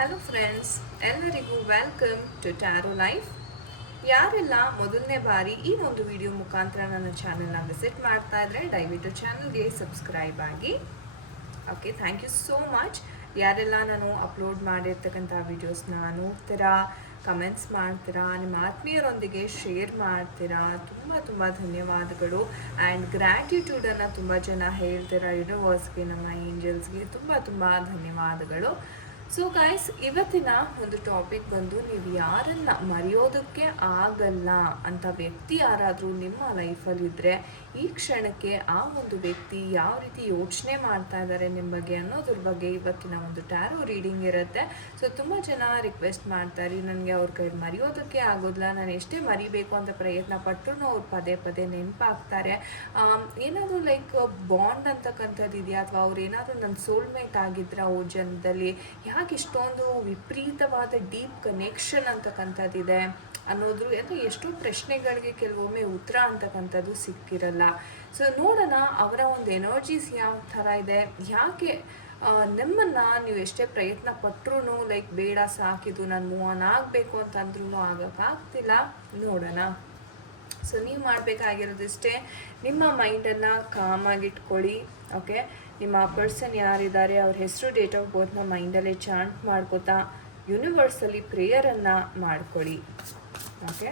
Hello friends ಎಲ್ಲರಿಗೂ welcome to tarot life ಯಾರೆಲ್ಲ ಮೊದಲನೇ ಬಾರಿ ಈ ಒಂದು ವಿಡಿಯೋ ಮುಖಾಂತರ ನನ್ನ ಚಾನೆಲ್ನ ವಿಸಿಟ್ ಮಾಡ್ತಾ ಇದ್ರೆ, ದಯವಿಟ್ಟು ಚಾನಲ್ಗೆ ಸಬ್ಸ್ಕ್ರೈಬ್ ಆಗಿ. Okay thank you so much ಯಾರೆಲ್ಲ ನಾನು ಅಪ್ಲೋಡ್ ಮಾಡಿರ್ತಕ್ಕಂಥ ವೀಡಿಯೋಸ್ನ ನೋಡ್ತೀರಾ ಕಮೆಂಟ್ಸ್ ಮಾಡ್ತೀರಾ, ನಿಮ್ಮ ಆತ್ಮೀಯರೊಂದಿಗೆ ಶೇರ್ ಮಾಡ್ತೀರಾ, ತುಂಬ ತುಂಬ ಧನ್ಯವಾದಗಳು. ಆ್ಯಂಡ್ ಗ್ರ್ಯಾಟಿಟ್ಯೂಡನ್ನು ತುಂಬ ಜನ ಹೇಳ್ತೀರಾ ಯೂನಿವರ್ಸ್ಗೆ ನಮ್ಮ ಏಂಜಲ್ಸ್ಗೆ ತುಂಬ ತುಂಬ ಧನ್ಯವಾದಗಳು. ಸೊ ಗಾಯ್ಸ್ ಇವತ್ತಿನ ಒಂದು ಟಾಪಿಕ್ ಬಂದು ನೀವು ಯಾರನ್ನ ಮರೆಯೋದಕ್ಕೆ ಆಗಲ್ಲ ಅಂತ ವ್ಯಕ್ತಿ ಯಾರಾದರೂ ನಿಮ್ಮ ಲೈಫಲ್ಲಿ ಇದ್ದರೆ ಈ ಕ್ಷಣಕ್ಕೆ ಆ ಒಂದು ವ್ಯಕ್ತಿ ಯಾವ ರೀತಿ ಯೋಚನೆ ಮಾಡ್ತಾ ಇದ್ದಾರೆ ನಿಮ್ಮ ಬಗ್ಗೆ ಅನ್ನೋದ್ರ ಬಗ್ಗೆ ಇವತ್ತಿನ ಒಂದು ಟ್ಯಾರೋ ರೀಡಿಂಗ್ ಇರುತ್ತೆ. ಸೊ ತುಂಬ ಜನ ರಿಕ್ವೆಸ್ಟ್ ಮಾಡ್ತಾರೆ, ನನಗೆ ಅವ್ರ ಕೈ ಮರೆಯೋದಕ್ಕೆ ಆಗೋದಿಲ್ಲ, ನಾನು ಎಷ್ಟೇ ಮರಿಬೇಕು ಅಂತ ಪ್ರಯತ್ನ ಪಟ್ಟರು ಅವ್ರು ಪದೇ ಪದೇ ನೆನಪಾಗ್ತಾರೆ. ಏನಾದರೂ ಲೈಕ್ ಬಾಂಡ್ ಅಂತಕ್ಕಂಥದ್ದು ಇದೆಯಾ ಅಥವಾ ಅವ್ರು ಏನಾದರೂ ನನ್ನ ಸೋಲ್ಮೇಟ್ ಆಗಿದ್ರೆ, ಅವ್ರ ಜನ್ಮದಲ್ಲಿ ಯಾಕೆ ಇಷ್ಟೊಂದು ವಿಪರೀತವಾದ ಡೀಪ್ ಕನೆಕ್ಷನ್ ಅಂತಕ್ಕಂಥದ್ದಿದೆ ಅನ್ನೋದ್ರು ಯಾಕೆ ಎಷ್ಟೋ ಪ್ರಶ್ನೆಗಳಿಗೆ ಕೆಲವೊಮ್ಮೆ ಉತ್ತರ ಅಂತಕ್ಕಂಥದ್ದು ಸಿಕ್ಕಿರಲ್ಲ. ಸೊ ನೋಡೋಣ ಅವರ ಒಂದು ಎನರ್ಜೀಸ್ ಯಾವ ಥರ ಇದೆ. ಯಾಕೆ ನಿಮ್ಮನ್ನು ನೀವು ಎಷ್ಟೇ ಪ್ರಯತ್ನ ಪಟ್ರೂ ಲೈಕ್ ಬೇಡ ಸಾಕಿದು ನಾನು ಮೂವ್ ಆನ್ ಆಗಬೇಕು ಅಂತಂದ್ರೂ ಆಗೋಕ್ಕಾಗ್ತಿಲ್ಲ ನೋಡೋಣ. ಸೊ ನೀವು ಮಾಡಬೇಕಾಗಿರೋದಿಷ್ಟೇ ನಿಮ್ಮ ಮೈಂಡನ್ನು ಕಾಮಾಗಿಟ್ಕೊಳ್ಳಿ ಓಕೆ ನಿಮ್ಮ ಪರ್ಸನ್ ಯಾರಿದ್ದಾರೆ, ಅವ್ರ ಹೆಸರು ಡೇಟ್ ಆಫ್ ಬರ್ತ್ನ ಮೈಂಡಲ್ಲೇ ಚಾಂಟ್ ಮಾಡ್ಕೋತಾ ಯೂನಿವರ್ಸಲ್ಲಿ ಪ್ರೇಯರನ್ನು ಮಾಡ್ಕೊಳ್ಳಿ ಓಕೆ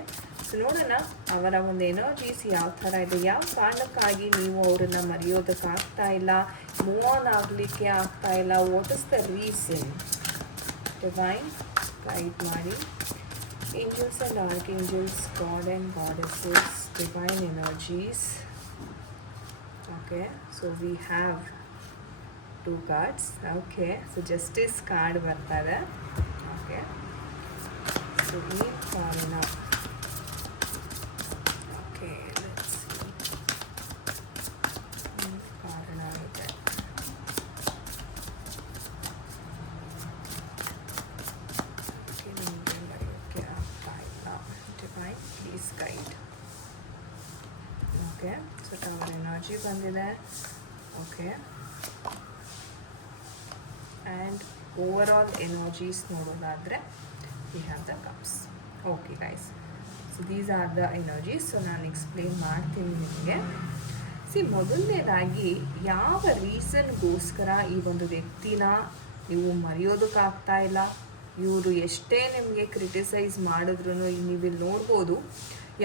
ಸೊ ನೋಡೋಣ ಅವರ ಒಂದು ಎನರ್ಜೀಸ್ ಯಾವ ಥರ ಇದೆ. ಯಾವ ಕಾರಣಕ್ಕಾಗಿ ನೀವು ಅವರನ್ನು ಮರೆಯೋದಕ್ಕಾಗ್ತಾ ಇಲ್ಲ? ಮೂವ್ ಆನ್ ಆಗಲಿಕ್ಕೆ ಆಗ್ತಾ ಇಲ್ಲ? What is the reason divine guide ಮಾಡಿ. Angels and archangels god and goddesses divine energies okay so we have two cards. Okay, so justice card ಬರ್ತದೆ Okay, so ಈ ಕಾರಣ Okay, let's see. ಈ ಕಾರಣ ಇದೆ ಓಕೆ ನಿಮಗೆ ಮರೆಯೋಕ್ಕೆ ಆಗ್ತಾ ಇಲ್ಲ divine please guide okay so tower energy ಬಂದಿದೆ. Okay and overall energies ನೋಡೋದಾದರೆ we have the cups okay guys so these are the energies so ನಾನು ಎಕ್ಸ್ಪ್ಲೇನ್ ಮಾಡ್ತೀನಿ ನಿಮಗೆ. ಸಿ ಮೊದಲನೇದಾಗಿ ಯಾವ ರೀಸನ್ಗೋಸ್ಕರ ಈ ಒಂದು ವ್ಯಕ್ತಿನ ನೀವು ಮರೆಯೋದಕ್ಕಾಗ್ತಾ ಇಲ್ಲ? ಇವರು ಎಷ್ಟೇ ನಿಮಗೆ ಕ್ರಿಟಿಸೈಸ್ ಮಾಡಿದ್ರು ನೀವಿಲ್ಲಿ ನೋಡ್ಬೋದು.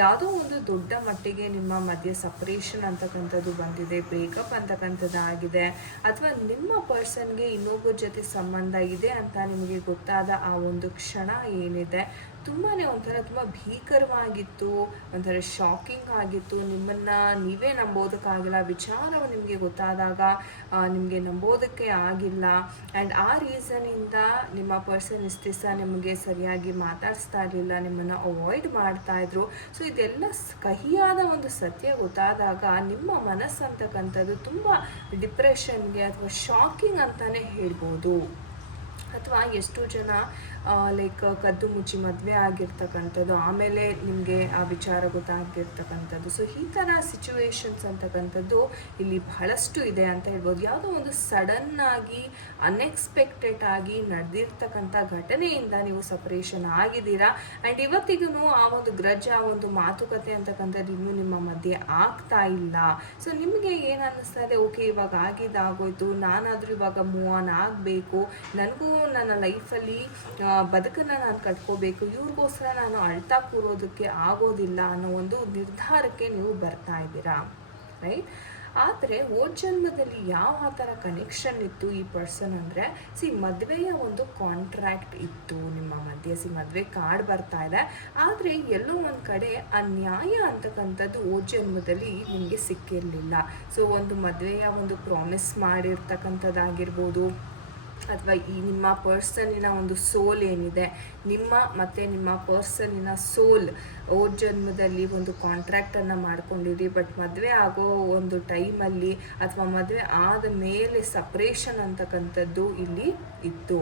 ಯಾವುದೋ ಒಂದು ದೊಡ್ಡ ಮಟ್ಟಿಗೆ ನಿಮ್ಮ ಮಧ್ಯೆ ಸಪ್ರೇಷನ್ ಅಂತಕ್ಕಂಥದ್ದು ಬಂದಿದೆ ಬ್ರೇಕಪ್ ಅಂತಕ್ಕಂಥದ್ದು ಆಗಿದೆ, ಅಥವಾ ನಿಮ್ಮ ಪರ್ಸನ್ಗೆ ಇನ್ನೊಬ್ಬರ ಜೊತೆ ಸಂಬಂಧ ಇದೆ ಅಂತ ನಿಮಗೆ ಗೊತ್ತಾದ ಆ ಒಂದು ಕ್ಷಣ ಏನಿದೆ? ತುಂಬಾ ಒಂಥರ ತುಂಬ ಭೀಕರವಾಗಿತ್ತು, ಒಂಥರ ಶಾಕಿಂಗ್ ಆಗಿತ್ತು. ನಿಮ್ಮನ್ನು ನೀವೇ ನಂಬೋದಕ್ಕಾಗಿಲ್ಲ, ವಿಚಾರವು ನಿಮಗೆ ಗೊತ್ತಾದಾಗ ನಿಮಗೆ ನಂಬೋದಕ್ಕೆ ಆಗಿಲ್ಲ. ಆ್ಯಂಡ್ ಆ ರೀಸನಿಂದ ನಿಮ್ಮ ಪರ್ಸನ್ ಇಷ್ಟು ನಿಮಗೆ ಸರಿಯಾಗಿ ಮಾತಾಡಿಸ್ತಾ ಇರಲಿಲ್ಲ, ನಿಮ್ಮನ್ನು ಅವಾಯ್ಡ್ ಮಾಡ್ತಾ ಇದ್ರು. ಸೊ ಇದೆಲ್ಲ ಕಹಿಯಾದ ಒಂದು ಸತ್ಯ ಗೊತ್ತಾದಾಗ ನಿಮ್ಮ ಮನಸ್ಸು ಅಂತಕ್ಕಂಥದ್ದು ತುಂಬ ಡಿಪ್ರೆಷನ್ಗೆ ಅಥವಾ ಶಾಕಿಂಗ್ ಅಂತಲೇ ಹೇಳ್ಬೋದು. ಅಥವಾ ಎಷ್ಟೋ ಜನ ಲೈಕ್ ಕದ್ದು ಮುಚ್ಚಿ ಮದುವೆ ಆಗಿರ್ತಕ್ಕಂಥದ್ದು, ಆಮೇಲೆ ನಿಮಗೆ ಆ ವಿಚಾರ ಗೊತ್ತಾಗಿರ್ತಕ್ಕಂಥದ್ದು ಸೊ ಈ ಥರ ಸಿಚುವೇಶನ್ಸ್ ಅಂತಕ್ಕಂಥದ್ದು ಇಲ್ಲಿ ಬಹಳಷ್ಟು ಇದೆ ಅಂತ ಹೇಳ್ಬೋದು. ಯಾವುದೋ ಒಂದು ಸಡನ್ ಆಗಿ ಅನ್ಎಕ್ಸ್ಪೆಕ್ಟೆಡ್ ಆಗಿ ನಡೆದಿರ್ತಕ್ಕಂಥ ಘಟನೆಯಿಂದ ನೀವು ಸಪ್ರೇಷನ್ ಆಗಿದ್ದೀರಾ? ಆ್ಯಂಡ್ ಇವತ್ತಿಗೂ ಆ ಒಂದು ಗ್ರಜ ಆ ಒಂದು ಮಾತುಕತೆ ಅಂತಕ್ಕಂಥದ್ದು ಇನ್ನೂ ನಿಮ್ಮ ಮಧ್ಯೆ ಆಗ್ತಾ ಇಲ್ಲ. ಸೊ ನಿಮಗೆ ಏನು ಅನ್ನಿಸ್ತಾ ಇದೆ? ಓಕೆ ಇವಾಗ ಆಗಿದ್ದಾಗೋಯ್ತು, ನಾನಾದರೂ ಇವಾಗ ಮೂವ್ ಆನ್ ಆಗಬೇಕು. ನನಗೂ ನನ್ನ ಲೈಫಲ್ಲಿ ಬದುಕನ್ನು ನಾನು ಕಟ್ಕೋಬೇಕು, ಇವ್ರಿಗೋಸ್ಕರ ನಾನು ಅಳ್ತಾ ಕೂರೋದಕ್ಕೆ ಆಗೋದಿಲ್ಲ ಅನ್ನೋ ಒಂದು ನಿರ್ಧಾರಕ್ಕೆ ನೀವು ಬರ್ತಾ ಇದ್ದೀರಾ? ರೈಟ್? ಆದರೆ ಓ ಜನ್ಮದಲ್ಲಿ ಯಾವ ಆ ಥರ ಕನೆಕ್ಷನ್ ಇತ್ತು ಈ ಪರ್ಸನ್ ಅಂದರೆ, ಸಿ ಮದುವೆಯ ಒಂದು ಕಾಂಟ್ರ್ಯಾಕ್ಟ್ ಇತ್ತು ನಿಮ್ಮ ಮಧ್ಯೆ, ಸಿ ಮದುವೆ ಕಾರ್ಡ್ ಬರ್ತಾ ಇದೆ. ಆದರೆ, ಎಲ್ಲೋ ಒಂದು ಕಡೆ ಅನ್ಯಾಯ ನ್ಯಾಯ ಅಂತಕ್ಕಂಥದ್ದು ಓ ಜನ್ಮದಲ್ಲಿ ನಿಮಗೆ ಸಿಕ್ಕಿರಲಿಲ್ಲ. ಸೊ ಒಂದು ಮದುವೆಯ ಒಂದು ಪ್ರಾಮಿಸ್ ಮಾಡಿರ್ತಕ್ಕಂಥದ್ದಾಗಿರ್ಬೋದು ಅಥವಾ ಈ ನಿಮ್ಮ ಪರ್ಸನಿನ ಒಂದು ಸೋಲ್ ಏನಿದೆ, ನಿಮ್ಮ ಮತ್ತು ನಿಮ್ಮ ಪರ್ಸನಿನ ಸೋಲ್ ಓ ಜನ್ಮದಲ್ಲಿ ಒಂದು ಕಾಂಟ್ರ್ಯಾಕ್ಟನ್ನು ಮಾಡ್ಕೊಂಡಿರಿ. ಬಟ್ ಮದುವೆ ಆಗೋ ಒಂದು ಟೈಮಲ್ಲಿ ಅಥವಾ ಮದುವೆ ಆದ ಮೇಲೆ ಸಪ್ರೇಷನ್ ಅಂತಕ್ಕಂಥದ್ದು ಇಲ್ಲಿ ಇತ್ತು.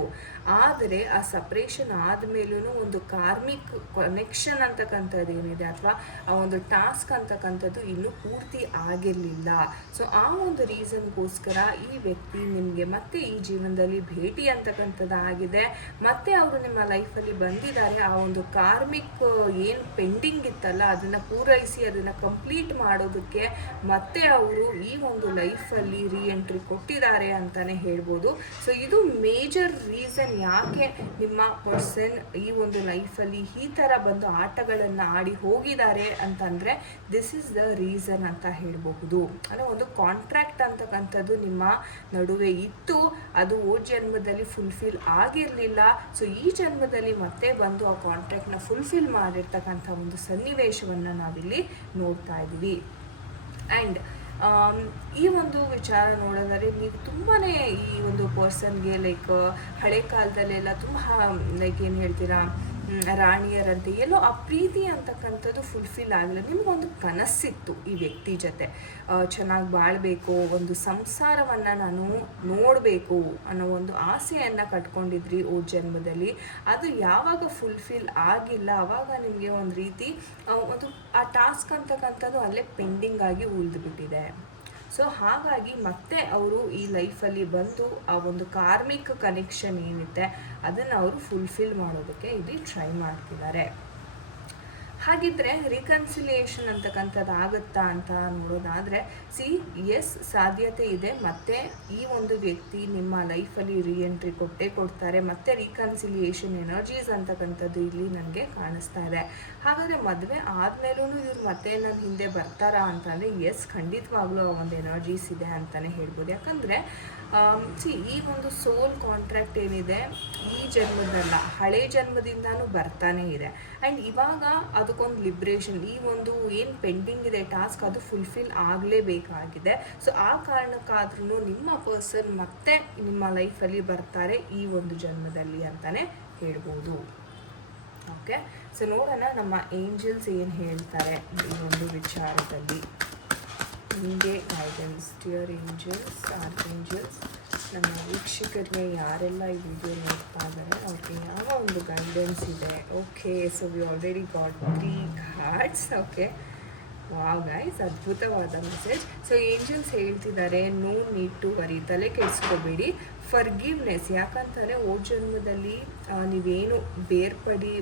ಆದರೆ ಆ ಸಪ್ರೇಷನ್ ಆದಮೇಲೂ ಒಂದು ಕಾರ್ಮಿಕ್ ಕನೆಕ್ಷನ್ ಅಂತಕ್ಕಂಥದ್ದು ಏನಿದೆ ಅಥವಾ ಆ ಒಂದು ಟಾಸ್ಕ್ ಅಂತಕ್ಕಂಥದ್ದು ಇನ್ನೂ ಪೂರ್ತಿ ಆಗಿರಲಿಲ್ಲ. ಸೊ ಆ ಒಂದು ರೀಸನ್ಗೋಸ್ಕರ ಈ ವ್ಯಕ್ತಿ ನಿಮಗೆ ಮತ್ತೆ ಈ ಜೀವನದಲ್ಲಿ ಭೇಟಿ ಅಂತಕ್ಕಂಥದ್ದು ಆಗಿದೆ ಮತ್ತೆ ಅವರು ನಿಮ್ಮ ಲೈಫಲ್ಲಿ ಬಂದಿದ್ದಾರೆ. ಆ ಒಂದು ಕಾರ್ಮಿಕ್ ಏನು ಪೆಂಡಿಂಗ್ ಇತ್ತಲ್ಲ, ಅದನ್ನು ಪೂರೈಸಿ, ಅದನ್ನು ಕಂಪ್ಲೀಟ್ ಮಾಡೋದಕ್ಕೆ ಮತ್ತೆ ಅವರು ಈ ಒಂದು ಲೈಫಲ್ಲಿ ರೀ ಎಂಟ್ರಿ ಕೊಟ್ಟಿದ್ದಾರೆ ಅಂತಲೇ ಹೇಳ್ಬೋದು. ಸೊ ಇದು ಮೇಜರ್ ರೀಸನ್ ಯಾಕೆ ನಿಮ್ಮ ಪರ್ಸನ್ ಈ ಒಂದು ಲೈಫಲ್ಲಿ ಈ ಥರ ಬಂದು ಆಟಗಳನ್ನು ಆಡಿ ಹೋಗಿದ್ದಾರೆ ಅಂತಂದರೆ ದಿಸ್ ಇಸ್ ದ ರೀಸನ್ ಅಂತ ಹೇಳಬಹುದು. ಅಂದರೆ ಒಂದು ಕಾಂಟ್ರಾಕ್ಟ್ ಅಂತಕ್ಕಂಥದ್ದು ನಿಮ್ಮ ನಡುವೆ ಇತ್ತು, ಅದು ಓ ಜನ್ಮದಲ್ಲಿ ಫುಲ್ಫಿಲ್ ಆಗಿರಲಿಲ್ಲ. ಸೊ ಈ ಜನ್ಮದಲ್ಲಿ ಮತ್ತೆ ಬಂದು ಆ ಕಾಂಟ್ರಾಕ್ಟ್ನ ಫುಲ್ಫಿಲ್ ಮಾಡಿರ್ತಕ್ಕಂಥ ಒಂದು ಸನ್ನಿವೇಶವನ್ನು ನಾವಿಲ್ಲಿ ನೋಡ್ತಾ ಇದ್ದೀವಿ. ಆ್ಯಂಡ್ ಈ ಒಂದು ವಿಚಾರ ನೋಡೋದಾದ್ರೆ ನೀವು ತುಂಬಾ ಈ ಒಂದು ಪರ್ಸನ್ಗೆ ಲೈಕ್ ಹಳೆ ಕಾಲದಲ್ಲೆಲ್ಲ ತುಂಬ ಲೈಕ್ ಏನು ಹೇಳ್ತೀರಾ ರಾಣಿಯರಂತೆ. ಎಲ್ಲೋ ಆ ಪ್ರೀತಿ ಅಂತಕ್ಕಂಥದ್ದು ಫುಲ್ಫಿಲ್ ಆಗಲಿಲ್ಲ. ನಿಮಗೊಂದು ಕನಸಿತ್ತು ಈ ವ್ಯಕ್ತಿ ಜೊತೆ. ಚೆನ್ನಾಗಿ ಬಾಳಬೇಕು, ಒಂದು ಸಂಸಾರವನ್ನು ನಾನು ನೋಡಬೇಕು ಅನ್ನೋ ಒಂದು ಆಸೆಯನ್ನು ಕಟ್ಕೊಂಡಿದ್ರಿ ಓ ಜನ್ಮದಲ್ಲಿ. ಅದು ಯಾವಾಗ ಫುಲ್ಫಿಲ್ ಆಗಿಲ್ಲ ಆವಾಗ ನಿಮಗೆ ಒಂದು ರೀತಿ ಒಂದು, ಆ ಟಾಸ್ಕ್ ಅಂತಕ್ಕಂಥದ್ದು ಅಲ್ಲೇ ಪೆಂಡಿಂಗ್ ಆಗಿ ಉಳಿದುಬಿಟ್ಟಿದೆ. ಸೊ ಹಾಗಾಗಿ ಮತ್ತೆ ಅವರು ಈ ಲೈಫಲ್ಲಿ ಬಂದು ಆ ಒಂದು ಕಾರ್ಮಿಕ ಕನೆಕ್ಷನ್ ಏನಿದೆ, ಅದನ್ನು ಅವರು ಫುಲ್ಫಿಲ್ ಮಾಡೋದಕ್ಕೆ ಇಲ್ಲಿ ಟ್ರೈ ಮಾಡ್ತಿದ್ದಾರೆ. ಹಾಗಿದ್ರೆ ರಿಕನ್ಸಿಲಿಯೇಷನ್ ಅಂತಕ್ಕಂಥದ್ದು ಆಗುತ್ತಾ ಅಂತ ನೋಡೋದಾದರೆ ಸಿ ಎಸ್ ಸಾಧ್ಯತೆ ಇದೆ. ಮತ್ತೆ ಈ ಒಂದು ವ್ಯಕ್ತಿ ನಿಮ್ಮ ಲೈಫಲ್ಲಿ ರಿಎಂಟ್ರಿ ಕೊಟ್ಟೇ ಕೊಡ್ತಾರೆ. ಮತ್ತೆ ರಿಕನ್ಸಿಲಿಯೇಷನ್ ಎನರ್ಜೀಸ್ ಅಂತಕ್ಕಂಥದ್ದು ಇಲ್ಲಿ ನನಗೆ ಕಾಣಿಸ್ತಾ ಇದೆ. ಹಾಗಾದರೆ ಮದುವೆ ಆದಮೇಲೂ ಇವ್ರು ಮತ್ತೆ ನನ್ನ ಹಿಂದೆ ಬರ್ತಾರಾ ಅಂತಂದರೆ ಎಸ್ ಖಂಡಿತವಾಗ್ಲೂ ಆ ಒಂದು ಎನರ್ಜೀಸ್ ಇದೆ ಅಂತಲೇ ಹೇಳ್ಬೋದು. ಯಾಕಂದರೆ ಸಿ ಈ ಒಂದು ಸೋಲ್ ಕಾಂಟ್ರಾಕ್ಟ್ ಏನಿದೆ, ಈ ಜನ್ಮದಲ್ಲ, ಹಳೆ ಜನ್ಮದಿಂದಾನು ಬರ್ತಾನೆ ಇದೆ. ಆ್ಯಂಡ್ ಇವಾಗ ಅದಕ್ಕೊಂದು ಲಿಬ್ರೇಷನ್ ಈ ಒಂದು ಏನು ಪೆಂಡಿಂಗ್ ಇದೆ ಟಾಸ್ಕ್ ಅದು ಫುಲ್ಫಿಲ್ ಆಗಲೇಬೇಕಾಗಿದೆ. ಸೊ ಆ ಕಾರಣಕ್ಕಾದ್ರೂ ನಿಮ್ಮ ಪರ್ಸನ್ ಮತ್ತೆ ನಿಮ್ಮ ಲೈಫಲ್ಲಿ ಬರ್ತಾರೆ ಈ ಒಂದು ಜನ್ಮದಲ್ಲಿ ಅಂತಲೇ ಹೇಳ್ಬೋದು. ಓಕೆ ಸೊ ನೋಡೋಣ ನಮ್ಮ ಏಂಜಲ್ಸ್ ಏನು ಹೇಳ್ತಾರೆ ಈ ಒಂದು ವಿಚಾರದಲ್ಲಿ. ನಿಮಗೆ guidance dear angels or angels ನಮ್ಮ ವೀಕ್ಷಕರಿಗೆ ಯಾರೆಲ್ಲ ಈ ವಿಡಿಯೋ ನೋಡ್ತಾ ಇದ್ದಾರೆ ಅವ್ರಿಗೆ ಯಾವ ಒಂದು ಗೈಡೆನ್ಸ್ ಇದೆ. Okay so we already got three cards okay wow guys ಅದ್ಭುತವಾದ ಮೆಸೇಜ್ ಸೊ ಏಂಜಲ್ಸ್ ಹೇಳ್ತಿದ್ದಾರೆ ನೋ ನೀಡ್ ಟು ವರಿ ತಲೆ ಕೆಡಿಸ್ಕೋಬೇಡಿ. ಫರ್ಗಿವ್ನೆಸ್ ಯಾಕಂತಂದರೆ ಓ ಜನ್ಮದಲ್ಲಿ ನೀವೇನು ಬೇರ್ಪಡಿ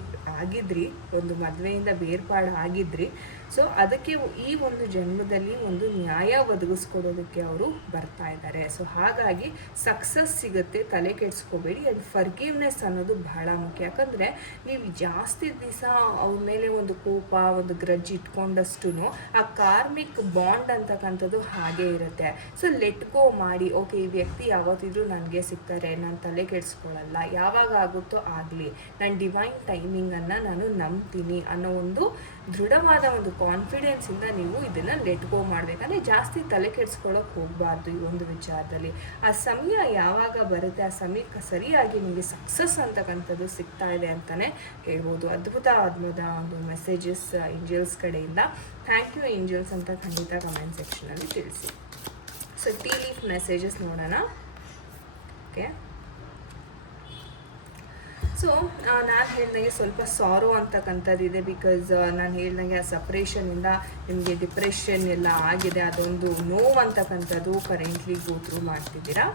ಆಗಿದ್ರಿ, ಒಂದು ಮದುವೆಯಿಂದ ಬೇರ್ಪಾಡು ಆಗಿದ್ರಿ ಸೊ ಅದಕ್ಕೆ ಈ ಒಂದು ಜನ್ಮದಲ್ಲಿ ಒಂದು ನ್ಯಾಯ ಒದಗಿಸ್ಕೊಡೋದಕ್ಕೆ ಅವರು ಬರ್ತಾ ಇದ್ದಾರೆ. ಸೊ ಹಾಗಾಗಿ ಸಕ್ಸಸ್ ಸಿಗುತ್ತೆ, ತಲೆ ಕೆಡಿಸ್ಕೋಬೇಡಿ ಅದು ಫರ್ಗಿವ್ನೆಸ್ ಅನ್ನೋದು ಬಹಳ ಮುಖ್ಯ. ಯಾಕಂದರೆ ನೀವು ಜಾಸ್ತಿ ದಿವಸ ಅವ್ರ ಮೇಲೆ ಒಂದು ಕೋಪ, ಒಂದು ಗ್ರಜ್ ಇಟ್ಕೊಂಡಷ್ಟು ಆ ಕಾರ್ಮಿಕ್ ಬಾಂಡ್ ಅಂತಕ್ಕಂಥದ್ದು ಹಾಗೆ ಇರುತ್ತೆ. ಸೊ ಲೆಟ್ ಗೋ ಮಾಡಿ ಓಕೆ ಈ ವ್ಯಕ್ತಿ ಯಾವತ್ತಿದ್ರೂ ನನಗೆ ಸಿಗ್ತಾರೆ, ನಾನು ತಲೆ ಕೆಡಿಸ್ಕೊಳ್ಳಲ್ಲ, ಯಾವಾಗ ಆಗುತ್ತೋ ಆಗಲಿ, ನಾನು ಡಿವೈನ್ ಟೈಮಿಂಗನ್ನು ನಾನು ನಂಬ್ತೀನಿ ಅನ್ನೋ ಒಂದು ದೃಢವಾದ ಒಂದು ಕಾನ್ಫಿಡೆನ್ಸಿಂದ ನೀವು ಇದನ್ನು ಲೆಟ್ ಗೋ ಮಾಡಬೇಕಂದ್ರೆ ಜಾಸ್ತಿ ತಲೆ ಕೆಡಿಸ್ಕೊಳ್ಳೋಕೆ ಹೋಗಬಾರ್ದು ಈ ಒಂದು ವಿಚಾರದಲ್ಲಿ. ಆ ಸಮಯ ಯಾವಾಗ ಬರುತ್ತೆ, ಆ ಸಮಯಕ್ಕೆ ಸರಿಯಾಗಿ ನಿಮಗೆ ಸಕ್ಸಸ್ ಅಂತಕ್ಕಂಥದ್ದು ಸಿಗ್ತಾ ಇದೆ ಅಂತಲೇ ಹೇಳ್ಬೋದು. ಅದ್ಭುತ ಅದ್ಭುತ ಒಂದು ಮೆಸೇಜಸ್ ಏಂಜಲ್ಸ್ ಕಡೆಯಿಂದ. ಥ್ಯಾಂಕ್ ಯು ಏಂಜಲ್ಸ್ ಅಂತ ಖಂಡಿತ ಕಮೆಂಟ್ ಸೆಕ್ಷನಲ್ಲಿ ತಿಳಿಸಿ. ಸೊ ಟೀ ಲೀಫ್ ಮೆಸೇಜಸ್ ನೋಡೋಣ. ಓಕೆ. ಸೊ ನಾನು ಹೇಳ್ದಂಗೆ ಸ್ವಲ್ಪ ಸಾರೋ ಅಂತಕ್ಕಂಥದ್ದಿದೆ ಬಿಕಾಸ್ ನಾನು ಹೇಳ್ದಂಗೆ ಆ ಸಪ್ರೇಷನಿಂದ ನಿಮಗೆ ಡಿಪ್ರೆಷನ್ ಎಲ್ಲ ಆಗಿದೆ, ಅದೊಂದು ನೋವು ಅಂತಕ್ಕಂಥದ್ದು ಕರೆಂಟ್ಲಿ ಗೋತ್ರೂ ಮಾಡ್ತಿದ್ದೀರಾ.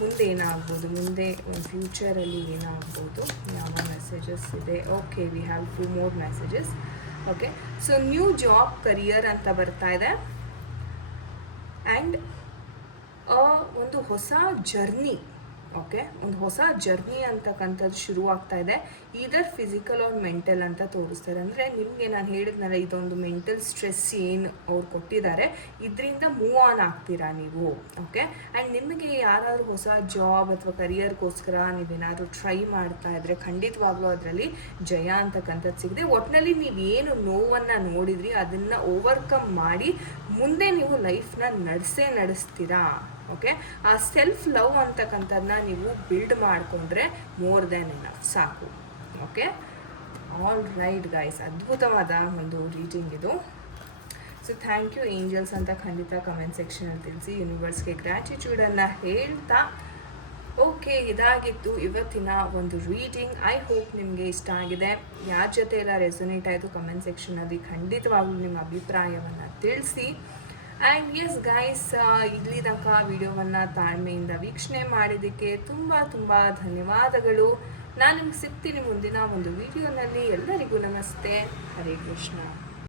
ಮುಂದೆ ಏನಾಗ್ಬೋದು? ಮುಂದೆ ಫ್ಯೂಚರಲ್ಲಿ ಏನಾಗ್ಬೋದು? ಯಾವ ಮೆಸೇಜಸ್ ಇದೆ? Okay we have two more messages okay so new job career ಅಂತ ಬರ್ತಾ ಇದೆ. ಆ್ಯಂಡ್ ಒಂದು ಹೊಸ ಜರ್ನಿ ಓಕೆ ಒಂದು ಹೊಸ ಜರ್ನಿ ಅಂತಕ್ಕಂಥದ್ದು ಶುರುವಾಗ್ತಾ ಇದೆ. ಇದರ್ ಫಿಸಿಕಲ್ ಆರ್ ಮೆಂಟಲ್ ಅಂತ ತೋರಿಸ್ತಾರೆ. ಅಂದರೆ ನಿಮಗೆ ನಾನು ಹೇಳಿದ್ನಲ್ಲ, ಇದೊಂದು ಮೆಂಟಲ್ ಸ್ಟ್ರೆಸ್ ಏನು ಅವ್ರು ಕೊಟ್ಟಿದ್ದಾರೆ. ಇದರಿಂದ ಮೂವ್ ಆನ್ ಆಗ್ತೀರಾ ನೀವು? ಓಕೆ ಆ್ಯಂಡ್ ನಿಮಗೆ ಯಾರಾದರೂ ಹೊಸ ಜಾಬ್ ಅಥವಾ ಕರಿಯರ್ಗೋಸ್ಕರ ನೀವೇನಾದರೂ ಟ್ರೈ ಮಾಡ್ತಾ ಇದ್ರೆ, ಖಂಡಿತವಾಗ್ಲೂ ಅದರಲ್ಲಿ ಜಯ ಅಂತಕ್ಕಂಥದ್ದು ಸಿಗಿದೆ. ಒಟ್ಟಿನಲ್ಲಿ ನೀವೇನು ನೋವನ್ನು ನೋಡಿದ್ರಿ, ಅದನ್ನು ಓವರ್ಕಮ್ ಮಾಡಿ ಮುಂದೆ ನೀವು ಲೈಫ್ನ ನಡೆಸೇ ನಡೆಸ್ತೀರಾ? ಓಕೆ ಆ ಸೆಲ್ಫ್ ಲವ್ ಅಂತಕ್ಕಂಥದ್ದನ್ನ ನೀವು ಬಿಲ್ಡ್ ಮಾಡಿಕೊಂಡ್ರೆ ಮೋರ್ ದೆನ್ ಇನ್ ಸಾಕು. ಓಕೆ ಆಲ್ ರೈಟ್ ಗೈಸ್ ಅದ್ಭುತವಾದ ಒಂದು ರೀಡಿಂಗ್ ಇದು. ಸೊ ಥ್ಯಾಂಕ್ ಯು ಏಂಜಲ್ಸ್ ಅಂತ ಖಂಡಿತ ಕಮೆಂಟ್ ಸೆಕ್ಷನಲ್ಲಿ ತಿಳಿಸಿ ಯೂನಿವರ್ಸ್ಗೆ ಗ್ರ್ಯಾಟಿಟ್ಯೂಡನ್ನು ಹೇಳ್ತಾ. ಓಕೆ ಇದಾಗಿತ್ತು ಇವತ್ತಿನ ಒಂದು ರೀಡಿಂಗ್ ಐ ಹೋಪ್ ನಿಮಗೆ ಇಷ್ಟ ಆಗಿದೆ. ಯಾರ ಜೊತೆ ಎಲ್ಲ ರೆಸೊನೇಟ್ ಆಯಿತು ಕಮೆಂಟ್ ಸೆಕ್ಷನಲ್ಲಿ ಖಂಡಿತವಾಗ್ಲೂ ನಿಮ್ಮ ಅಭಿಪ್ರಾಯವನ್ನು ತಿಳಿಸಿ. ಆ್ಯಂಡ್ ಎಸ್ ಗೈಸ್ ಇಲ್ಲಿ ತನಕ ವಿಡಿಯೋವನ್ನು ತಾಳ್ಮೆಯಿಂದ ವೀಕ್ಷಣೆ ಮಾಡಿದ್ದಕ್ಕೆ ತುಂಬ ತುಂಬ ಧನ್ಯವಾದಗಳು. ನಾನು ನಿಮ್ಗೆ ಸಿಗ್ತೀನಿ ಮುಂದಿನ ಒಂದು ವಿಡಿಯೋನಲ್ಲಿ. ಎಲ್ಲರಿಗೂ ನಮಸ್ತೆ. ಹರೇ ಕೃಷ್ಣ.